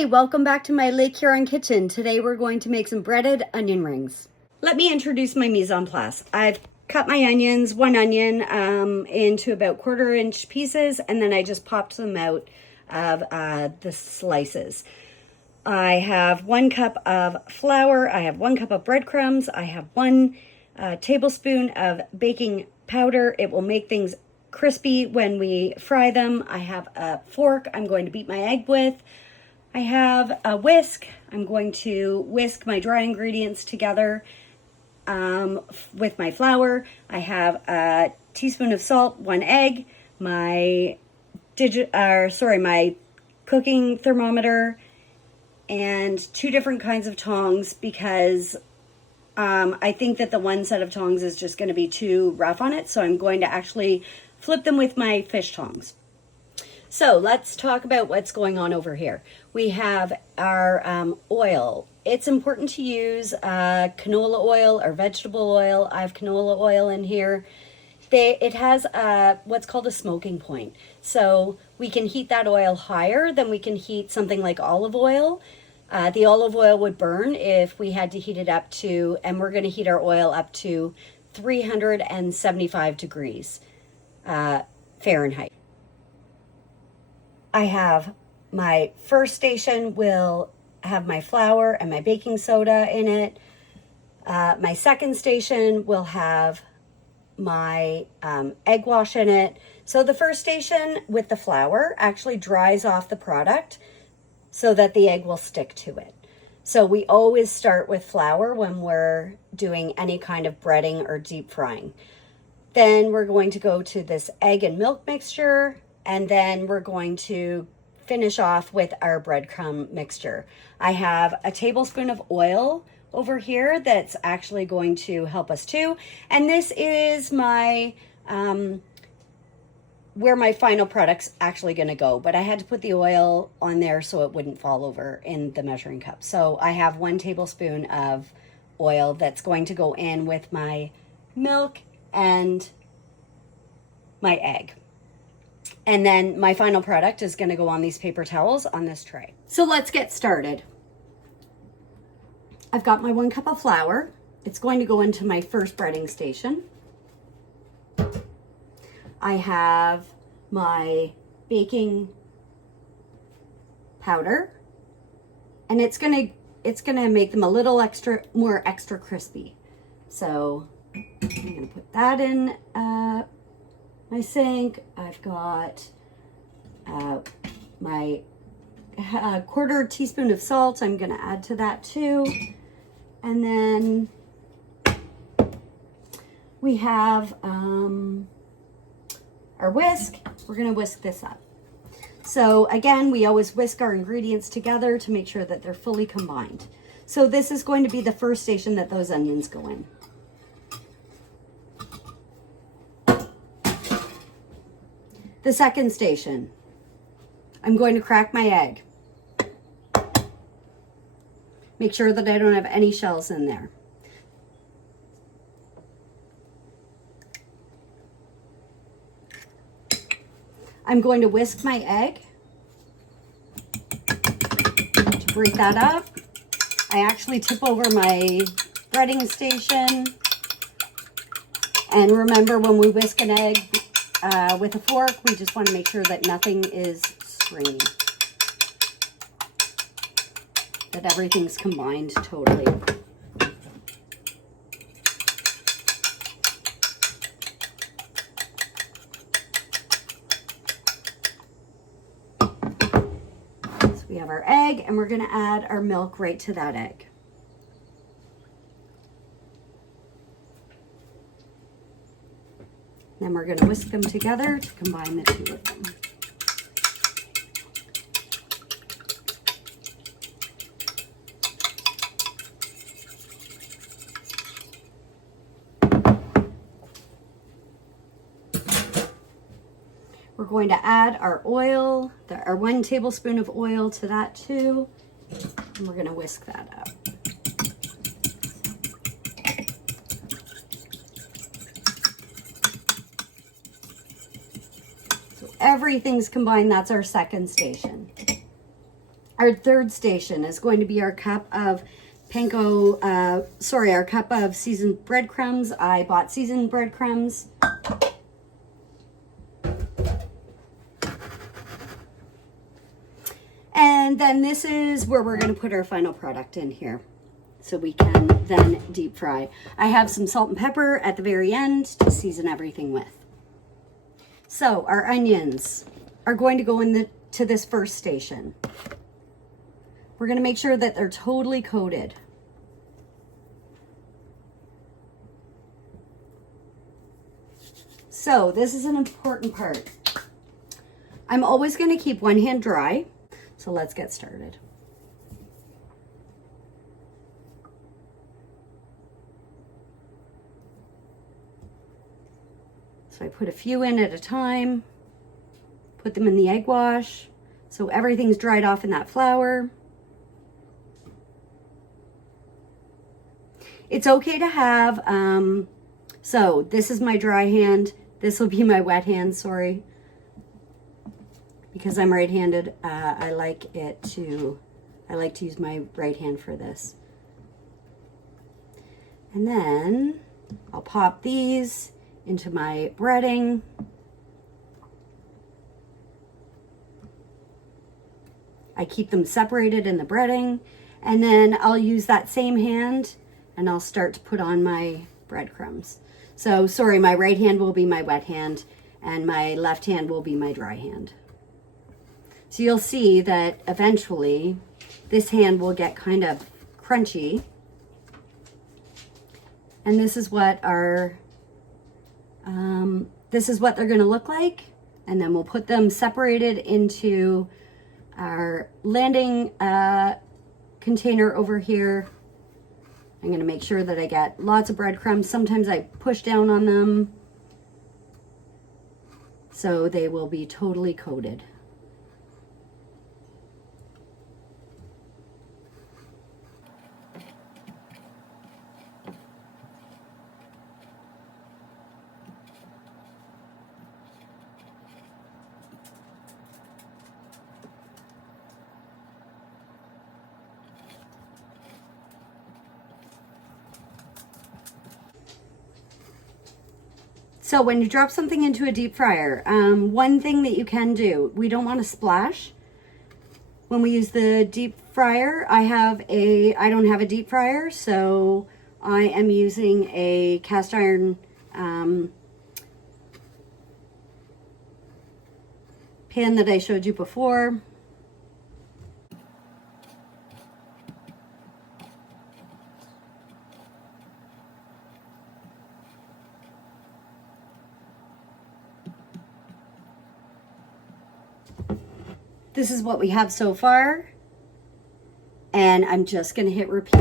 Hey, welcome back to my Lake Huron kitchen. Today we're going to make some breaded onion rings. Let me introduce my mise en place. I've cut my onions, one onion, into about 1/4 inch pieces, and then I just popped them out of the slices. I have 1 cup of flour, I have 1 cup of breadcrumbs, I have 1 tablespoon of baking powder. It will make things crispy when we fry them. I have a fork I'm going to beat my egg with. I have a whisk. I'm going to whisk my dry ingredients together with my flour. I have a teaspoon of salt, 1 egg, my cooking thermometer, and 2 different kinds of tongs because I think that the one set of tongs is just going to be too rough on it. So I'm going to actually flip them with my fish tongs. So let's talk about what's going on over here. We have our oil. It's important to use canola oil or vegetable oil. I have canola oil in here. It has what's called a smoking point. So we can heat that oil higher than we can heat something like olive oil. The olive oil would burn if we had to heat it up to, and we're going to heat our oil up to 375 degrees Fahrenheit. I have my first station will have my flour and my baking soda in it. My second station will have my egg wash in it. So the first station with the flour actually dries off the product so that the egg will stick to it. So we always start with flour when we're doing any kind of breading or deep frying. Then we're going to go to this egg and milk mixture, and then we're going to finish off with our breadcrumb mixture. I have a tablespoon of oil over here that's actually going to help us too. And this is my where my final product's actually going to go, but I had to put the oil on there so it wouldn't fall over in the measuring cup. So I have 1 tablespoon of oil that's going to go in with my milk and my egg. And then my final product is going to go on these paper towels on this tray. So let's get started. I've got my 1 cup of flour. It's going to go into my first breading station. I have my baking powder, and it's gonna make them a little more extra crispy. So I'm gonna put that in my sink. I've got my 1/4 teaspoon of salt. I'm gonna add to that too, and then we have our whisk. We're gonna whisk this up. So again, we always whisk our ingredients together to make sure that they're fully combined. So this is going to be the first station that those onions go in. The second station, I'm going to crack my egg. Make sure that I don't have any shells in there. I'm going to whisk my egg to break that up. I actually tip over my breading station. And remember, when we whisk an egg with a fork, we just want to make sure that nothing is stringy, that everything's combined totally. We have our egg, and we're going to add our milk right to that egg. Then we're going to whisk them together to combine the 2 of them. We're going to add our oil, our 1 tablespoon of oil to that too, and we're going to whisk that up. So everything's combined. That's our second station. Our third station is going to be our cup of our cup of seasoned breadcrumbs. I bought seasoned breadcrumbs. And then this is where we're going to put our final product in here, so we can then deep fry. I have some salt and pepper at the very end to season everything with. So our onions are going to go to this first station. We're going to make sure that they're totally coated. So this is an important part. I'm always going to keep one hand dry. So let's get started. So I put a few in at a time, put them in the egg wash, so everything's dried off in that flour. It's okay to have, so this is my dry hand. This will be my wet hand, sorry. Because I'm right-handed, I like to use my right hand for this. And then I'll pop these into my breading. I keep them separated in the breading, and then I'll use that same hand and I'll start to put on my breadcrumbs. So, sorry, my right hand will be my wet hand and my left hand will be my dry hand. So you'll see that eventually this hand will get kind of crunchy. And this is what they're going to look like. And then we'll put them separated into our landing container over here. I'm going to make sure that I get lots of breadcrumbs. Sometimes I push down on them so they will be totally coated. So when you drop something into a deep fryer, one thing that you can do, we don't want to splash. When we use the deep fryer, I don't have a deep fryer, so I am using a cast iron pan that I showed you before. This is what we have so far, and I'm just going to hit repeat.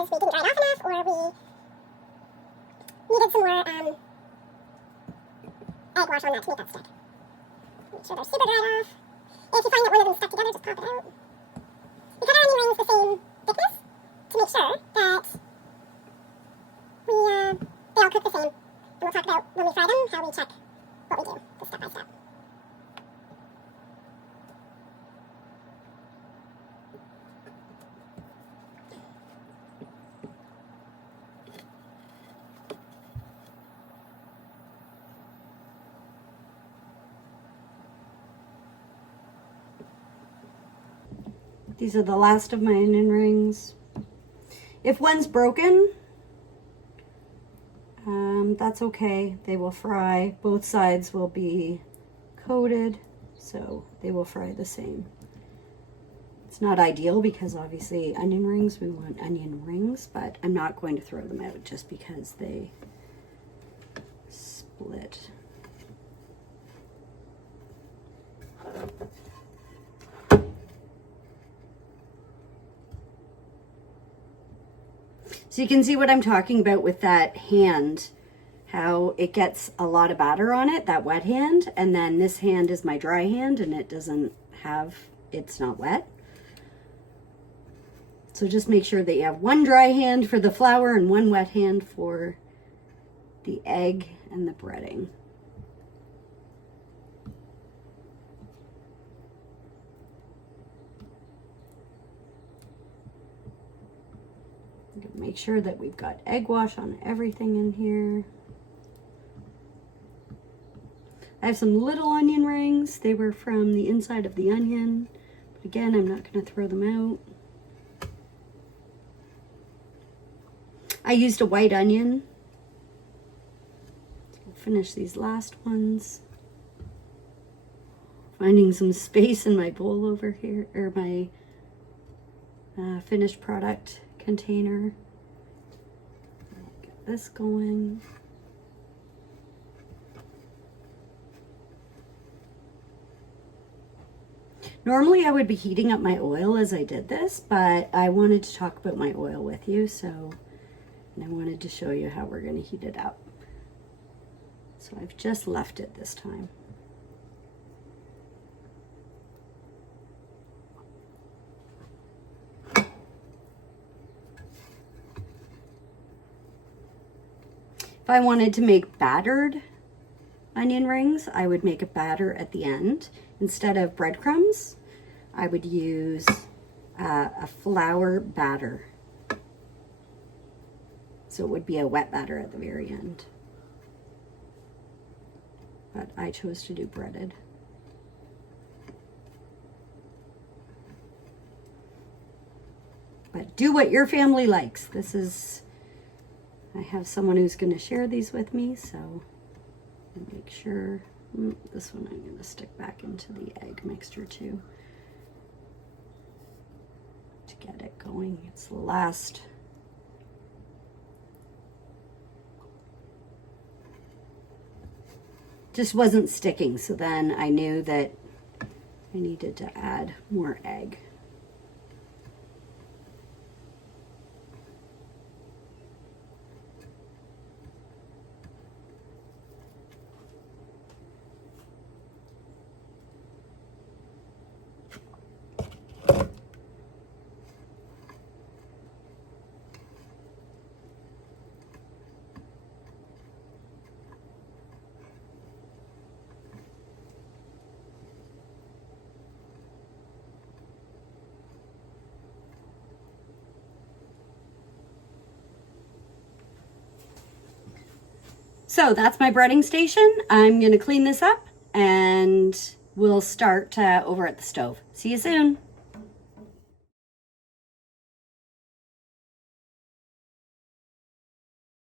because we didn't dry it off enough, or we needed some more egg wash on that to make that stick. Make sure they're super dried off. If you find that one of them stuck together, just pop it out. We cut our onion rings the same thickness to make sure that they all cook the same. And we'll talk about when we fry them, how we check what we do, the step by step. These are the last of my onion rings. If one's broken, that's okay. They will fry. Both sides will be coated, so they will fry the same. It's not ideal because obviously onion rings, we want onion rings, but I'm not going to throw them out just because they split. So you can see what I'm talking about with that hand, how it gets a lot of batter on it, that wet hand, and then this hand is my dry hand and it doesn't have, it's not wet. So just make sure that you have one dry hand for the flour and one wet hand for the egg and the breading. Make sure that we've got egg wash on everything in here. I have some little onion rings. They were from the inside of the onion. But again, I'm not going to throw them out. I used a white onion. I'll finish these last ones. Finding some space in my bowl over here, or my finished product container. Get this going. Normally I would be heating up my oil as I did this, but I wanted to talk about my oil with you, and I wanted to show you how we're going to heat it up. So I've just left it this time. If I wanted to make battered onion rings, I would make a batter at the end. Instead of breadcrumbs, I would use a flour batter. So it would be a wet batter at the very end. But I chose to do breaded. But do what your family likes. I have someone who's going to share these with me, so make sure. This one I'm going to stick back into the egg mixture too to get it going. It's the last. Just wasn't sticking, so then I knew that I needed to add more egg. So that's my breading station. I'm going to clean this up and we'll start over at the stove. See you soon.